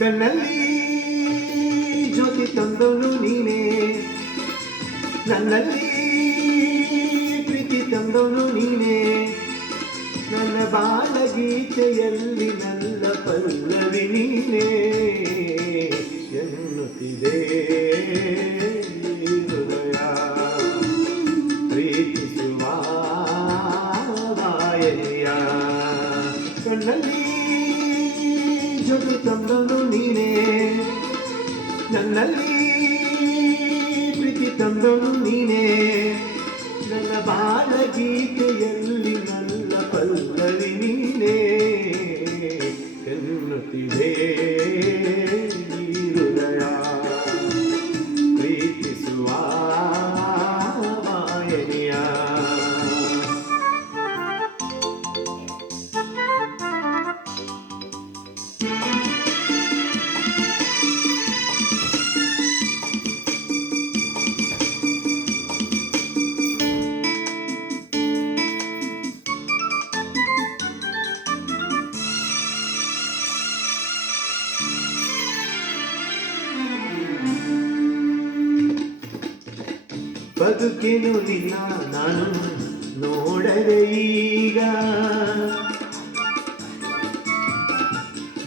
ಕಣ್ಣಲ್ಲಿ ಜ್ಯೋತಿ ತಂದವನು ನೀನೇ, ನನ್ನಲ್ಲಿ ಪ್ರೀತಿ ತಂದವನು ನೀನೇ, ನನ್ನ ಬಾಳ ಗೀತೆಯಲ್ಲಿ ನನ್ನ ಪಲ್ಲವಿ ನೀನೇ ಎನ್ನುತ್ತಿದೆ ಹೃದಯ ಪ್ರೀತಿಸುವ ವಾಯಲಿಯ. ಕಣ್ಣಲ್ಲಿ ಜ್ಯೋತಿ ತಂದವನು ನೀನೇ, ನನ್ನಲ್ಲಿ ಪ್ರೀತಿ ತಂದವನು ನೀನೇ, ನನ್ನ ಬಾಳ ಗೀತೆಯಲ್ಲಿ ನನ್ನ ಪಲ್ಲವಿ ನೀನೇ ಎನ್ನುತ್ತಿದೆ ಹೃದಯ ಪ್ರೀತಿಸುವ ಮಾಯನಿಯ. ಬದುಕಿನು ನಿನ್ನ ನಾನು ನೋಡದೆ ಈಗ,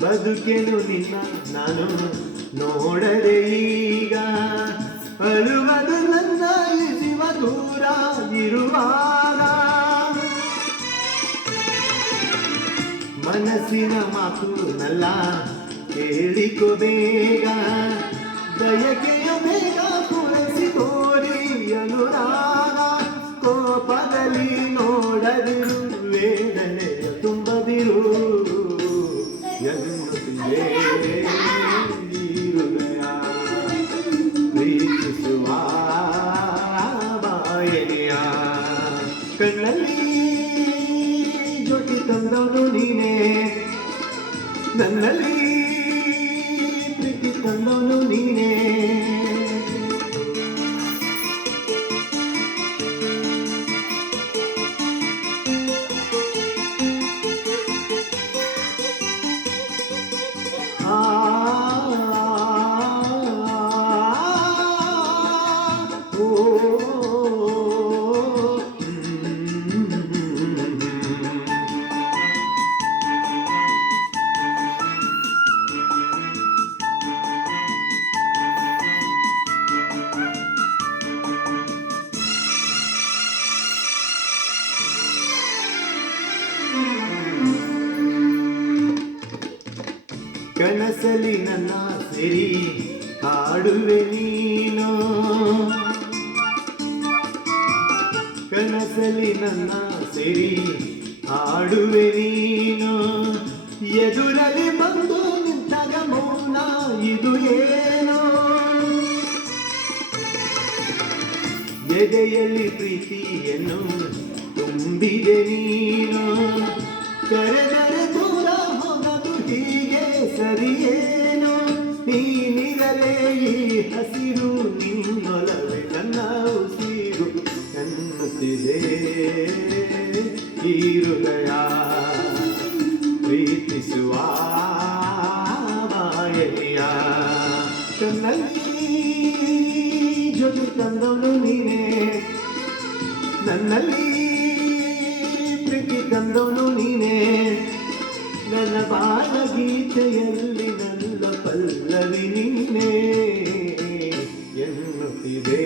ಬದುಕಿನು ನಿನ್ನ ನಾನು ನೋಡದೆ ಈಗ, ಅಳುವುದು ನನ್ನ ಜೀವ ದೂರ ಇರುವಾಗ, ಮನಸ್ಸಿನ ಮಾತು ನಲ್ಲ ಕೇಳಿಕೊ ಬೇಗ, ಬಯಕೆಯ ಬೇಗ ಪೂರೈಸಿ ತೋರಿ ಅನುರಾಗ, ಕೋಪದಲ್ಲಿ ನೋಡದಿರು ವೇದನೆಯ ತುಂಬದಿರು ಎನ್ನುತ್ತಿದೆ ಹೃದಯ ಪ್ರೀತಿಸುವ ಬಾಯಲಿಯ. ಕಣ್ಣಲ್ಲಿ ಜ್ಯೋತಿ ತಂದವನು ನೀನೇ, ನನ್ನಲ್ಲಿ ಪ್ರೀತಿ ತಂದವನು ನೀನೇ. ಕನಸಲಿ ನನ್ನ ಸಿರಿ ಹಾಡುವೆ ನೀನು, ಕನಸಲಿ ನನ್ನ ಸಿರಿ ಹಾಡುವೆ ನೀನು, ಎದುರಲ್ಲಿ ಬಂದು ನಿಂತಾಗ ಮೌನ ಇದು ಏನೋ, ಎದೆಯಲ್ಲಿ ಪ್ರೀತಿಯನ್ನು ತುಂಬಿದೆ ನೀನು, ಕರೆದರೆ ದೂರ ಹೋಗದು ಹೀಗೆ ಸರಿಯೇನೋ, ನೀನಿರಲೇ ಈ ಹಸಿರು ನಿನ್ನೊಲವೇ ನನ್ನ ಉಸಿರು ಎನ್ನುತ್ತಿದೆ ಈ ಹೃದಯ ಪ್ರೀತಿಸುವ ಮಾಯಲಿಯ. ಕಣ್ಣಲ್ಲಿ ಜ್ಯೋತಿ ತಂದವನು ನೀನೇ, ನನ್ನಲ್ಲಿ ಪ್ರೀತಿ ತಂದವನು ನೀನೇ, ನನ್ನ ಬಾಳ ಗೀತೆಯಲ್ಲಿ ನನ್ನ ಪಲ್ಲವಿ ನೀನೇ ಎನ್ನುತ್ತಿದೆ